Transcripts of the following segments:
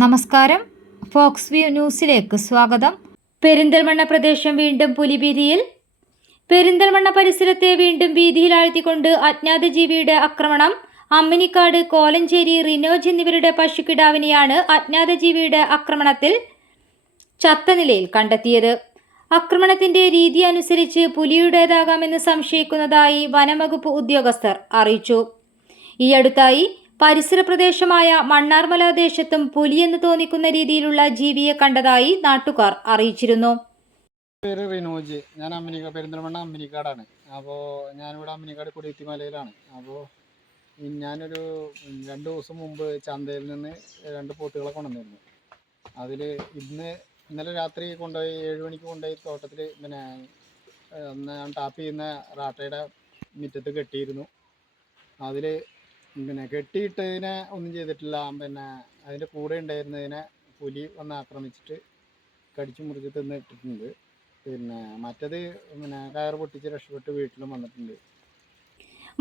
നമസ്കാരം, Fox view ന്യൂസിലേക്ക് സ്വാഗതം. പെരിന്തൽമണ്ണ പ്രദേശം വീണ്ടും പുലിഭീതിയിൽ. പെരിന്തൽമണ്ണ പരിസരത്തെ വീണ്ടും ഭീതിയിലാഴ്ത്തിക്കൊണ്ട് അജ്ഞാത ജീവിയുടെ ആക്രമണം. അമ്മിനിക്കാട്, കോലഞ്ചേരി, റിനോജ് എന്നിവരുടെ പശുക്കിടാവിനെയാണ് അജ്ഞാത ജീവിയുടെ ആക്രമണത്തിൽ ചത്ത നിലയിൽ കണ്ടെത്തിയത്. ആക്രമണത്തിന്റെ രീതി അനുസരിച്ച് പുലിയുടേതാകാമെന്ന് സംശയിക്കുന്നതായി വനംവകുപ്പ് ഉദ്യോഗസ്ഥർ അറിയിച്ചു. ഈ അടുത്തായി പരിസര പ്രദേശമായ മണ്ണാർമല ദേശത്തും പുലിയെന്ന് തോന്നിക്കുന്ന രീതിയിലുള്ള ജീവിയെ കണ്ടതായി നാട്ടുകാർ അറിയിച്ചിരുന്നു. പേര് റിനോജ്. ഞാൻ പെരിന്തൽമണ്ണ അമ്മിനിക്കാടാണ്. അപ്പോൾ ഞാനിവിടെ അമ്മിനിക്കാട് കുടിയത്തിമലയിലാണ്. അപ്പോൾ ഞാനൊരു 2 ദിവസം മുമ്പ് ചന്തയിൽ നിന്ന് 2 പോത്തുകളെ കൊണ്ടുവന്നിരുന്നു. അതിൽ ഇന്നലെ രാത്രി കൊണ്ടുപോയി 7 മണിക്ക് കൊണ്ടുപോയി തോട്ടത്തിൽ ഞാൻ ടാപ്പ് ചെയ്യുന്ന റാട്ടയുടെ മുറ്റത്ത് കെട്ടിയിരുന്നു. അതിൽ കെട്ടിയിട്ടതിനെ ഒന്നും ചെയ്തിട്ടില്ല. അതിൻ്റെ കൂടെ ഉണ്ടായിരുന്നതിനെ പുലി വന്ന് ആക്രമിച്ചിട്ട് കടിച്ചു മുറിച്ച് തിന്നിട്ടിട്ടുണ്ട്. മറ്റത് കയർ പൊട്ടിച്ച് രക്ഷപ്പെട്ട് വീട്ടിലും വന്നിട്ടുണ്ട്.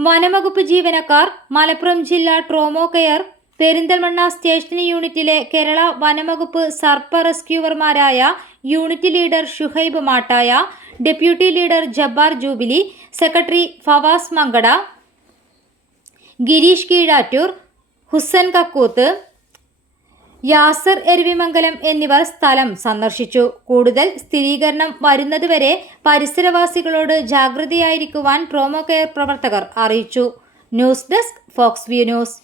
വനംവകുപ്പ് ജീവനക്കാർ, മലപ്പുറം ജില്ലാ ട്രോമോ കെയർ, പെരിന്തൽമണ്ണ സ്റ്റേഷൻ യൂണിറ്റിലെ കേരള വനംവകുപ്പ് സർപ്പ റെസ്ക്യൂവർമാരായ unit leader Shuhaib Mattaya, deputy leader Jabbar Jubilee, secretary Fawas Mankada, Girish Keezhattoor, Husan Kakkooth, Yasir Eruvimangalam എന്നിവർ സ്ഥലം സന്ദർശിച്ചു. കൂടുതൽ സ്ഥിരീകരണം വരുന്നതുവരെ പരിസരവാസികളോട് ജാഗ്രതയായിരിക്കുവാൻ ട്രോമോ കെയർ പ്രവർത്തകർ അറിയിച്ചു. News desk, Fox View news.